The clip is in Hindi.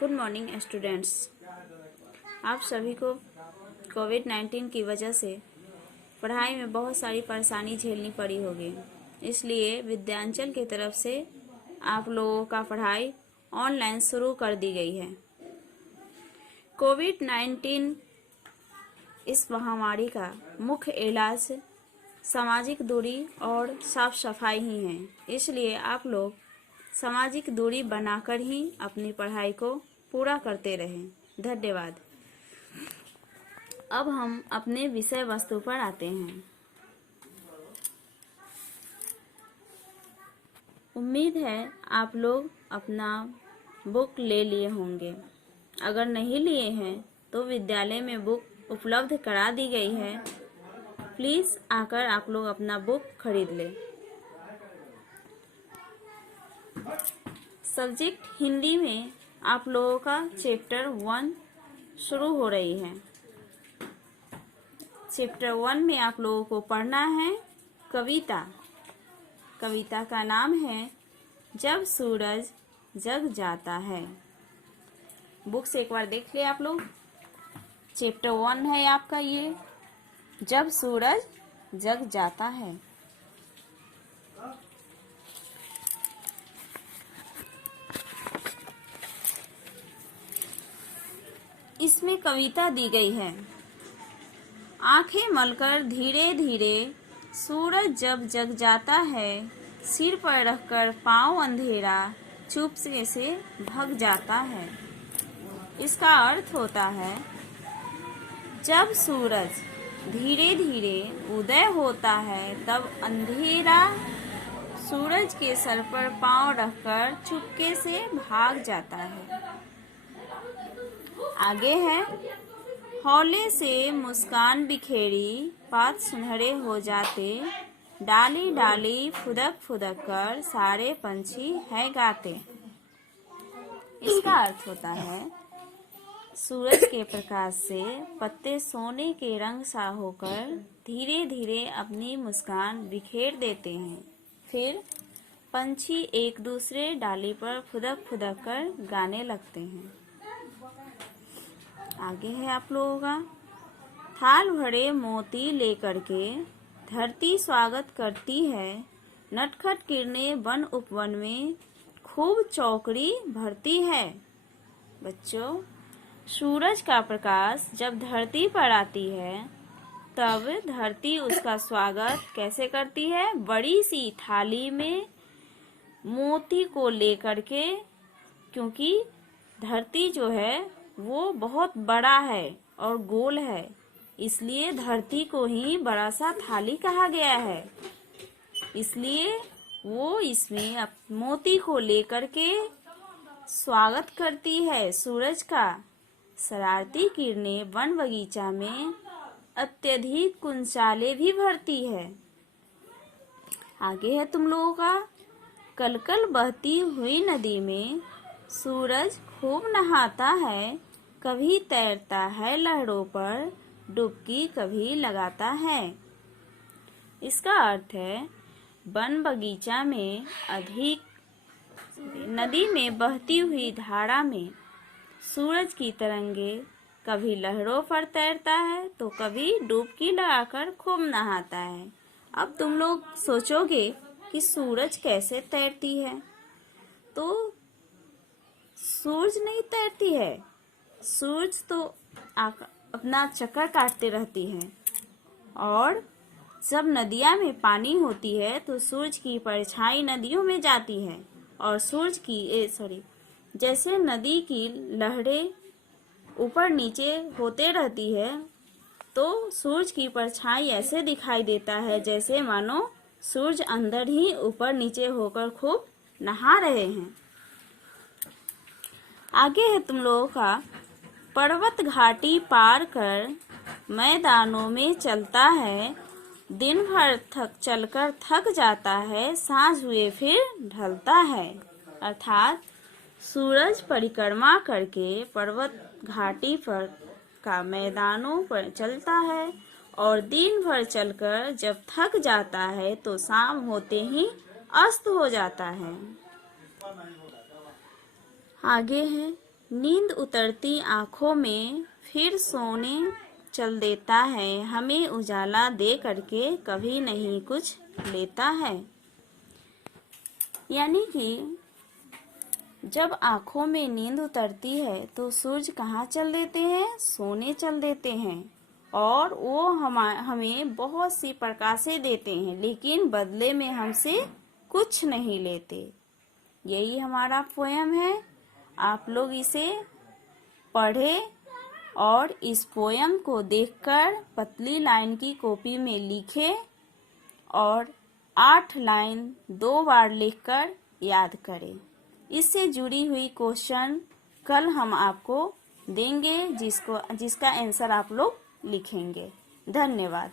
Good morning students. आप सभी को कोविड-19 की वजह से पढ़ाई में बहुत सारी परेशानी झेलनी पड़ी होगी, इसलिए विद्यांचल की तरफ से आप लोगों का पढ़ाई ऑनलाइन शुरू कर दी गई है। कोविड-19 इस महामारी का मुख्य इलाज सामाजिक दूरी और साफ सफाई ही है, इसलिए आप लोग सामाजिक दूरी बनाकर ही अपनी पढ़ाई को पूरा करते रहें। धन्यवाद। अब हम अपने विषय वस्तु पर आते हैं। उम्मीद है आप लोग अपना बुक ले लिए होंगे। अगर नहीं लिए हैं तो विद्यालय में बुक उपलब्ध करा दी गई है। प्लीज़ आकर आप लोग अपना बुक खरीद लें। सब्जेक्ट हिंदी में आप लोगों का चैप्टर 1 शुरू हो रही है। चैप्टर 1 में आप लोगों को पढ़ना है कविता। कविता का नाम है जब सूरज जग जाता है। बुक से एक बार देख ले आप लोग। चैप्टर 1 है आपका ये, जब सूरज जग जाता है। इसमें कविता दी गई है। आंखें मलकर धीरे धीरे सूरज जब जग जाता है, सिर पर रखकर पाँव अंधेरा चुपके से भग जाता है। इसका अर्थ होता है जब सूरज धीरे धीरे उदय होता है तब अंधेरा सूरज के सर पर पाँव रखकर चुपके से भाग जाता है। आगे है हौले से मुस्कान बिखेरी पात सुनहरे हो जाते, डाली डाली फुदक फुदक कर सारे पंछी है गाते। इसका अर्थ होता है सूरज के प्रकाश से पत्ते सोने के रंग सा होकर धीरे धीरे अपनी मुस्कान बिखेर देते हैं। फिर पंछी एक दूसरे डाली पर फुदक फुदक कर गाने लगते हैं। आगे है आप लोगों का थाल भरे मोती लेकर के धरती स्वागत करती है, नटखट किरणें वन उपवन में खूब चौकड़ी भरती है। बच्चों, सूरज का प्रकाश जब धरती पर आती है तब धरती उसका स्वागत कैसे करती है? बड़ी सी थाली में मोती को लेकर के, क्योंकि धरती जो है वो बहुत बड़ा है और गोल है, इसलिए धरती को ही बड़ा सा थाली कहा गया है। इसलिए वो इसमें मोती को लेकर के स्वागत करती है सूरज का। शरारती किरणें वन बगीचा में अत्यधिक कुंचाले भी भरती है। आगे है तुम लोगों का कलकल बहती हुई नदी में सूरज खूब नहाता है, कभी तैरता है लहरों पर, डुबकी कभी लगाता है। इसका अर्थ है वन बगीचा में नदी में बहती हुई धारा में सूरज की तरंगे कभी लहरों पर तैरता है तो कभी डुबकी लगाकर खूब नहाता है। अब तुम लोग सोचोगे कि सूरज कैसे तैरती है, तो सूरज नहीं तैरती है। सूरज तो अपना चक्कर काटते रहती है, और जब नदियाँ में पानी होती है तो सूरज की परछाई नदियों में जाती है, और जैसे नदी की लहरें ऊपर नीचे होते रहती है तो सूरज की परछाई ऐसे दिखाई देता है जैसे मानो सूरज अंदर ही ऊपर नीचे होकर खूब नहा रहे हैं। आगे है तुम लोगों का पर्वत घाटी पार कर मैदानों में चलता है, दिन भर चलकर थक जाता है, सांझ हुए फिर ढलता है। अर्थात सूरज परिक्रमा करके पर्वत घाटी पर का मैदानों पर चलता है और दिन भर चलकर जब थक जाता है तो शाम होते ही अस्त हो जाता है। आगे है नींद उतरती आँखों में फिर सोने चल देता है, हमें उजाला दे करके कभी नहीं कुछ लेता है। यानी कि जब आँखों में नींद उतरती है तो सूरज कहाँ चल देते हैं? सोने चल देते हैं, और वो हमें बहुत सी प्रकाशें देते हैं, लेकिन बदले में हमसे कुछ नहीं लेते। यही हमारा पोयम है। आप लोग इसे पढ़े और इस पोयम को देखकर पतली लाइन की कॉपी में लिखे और 8 लाइन 2 बार लिखकर याद करें। इससे जुड़ी हुई क्वेश्चन कल हम आपको देंगे, जिसका आंसर आप लोग लिखेंगे। धन्यवाद।